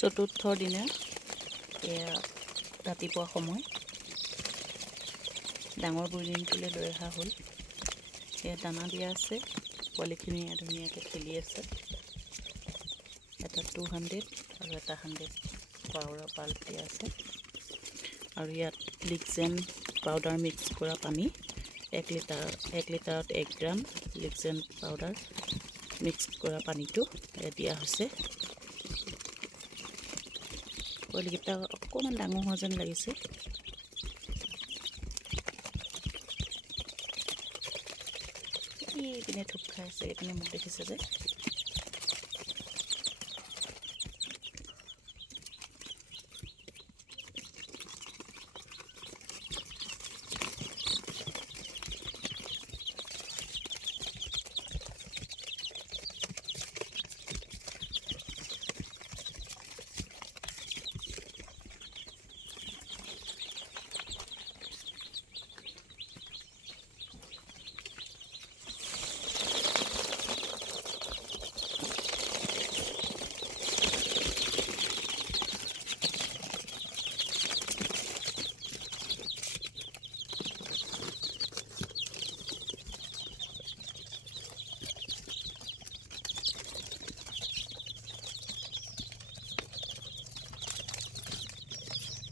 চতুৰ্থ দিনা এয়া ৰাতিপুৱা সময় ডাঙৰ বুৰিণীটোলৈ লৈ অহা হ'ল। এয়া দানা দিয়া আছে, পোৱালিখিনিয়ে ধুনীয়াকৈ খেলি আছে। এটা 200 আৰু এটা 100 পাউডাৰ পাল্প দিয়া আছে। আৰু ইয়াত লিকজেন পাউডাৰ মিক্স কৰা পানী 1 লিটাৰত 1 গ্ৰাম লিকজেন পাউডাৰ মিক্স কৰা পানীটো দিয়া হৈছে। পোৱালিকেইটা অকণমান ডাঙৰ হোৱা যেন লাগিছে। এইপিনে থুপ খাই আছে, এইপিনে মোক দেখিছে যে।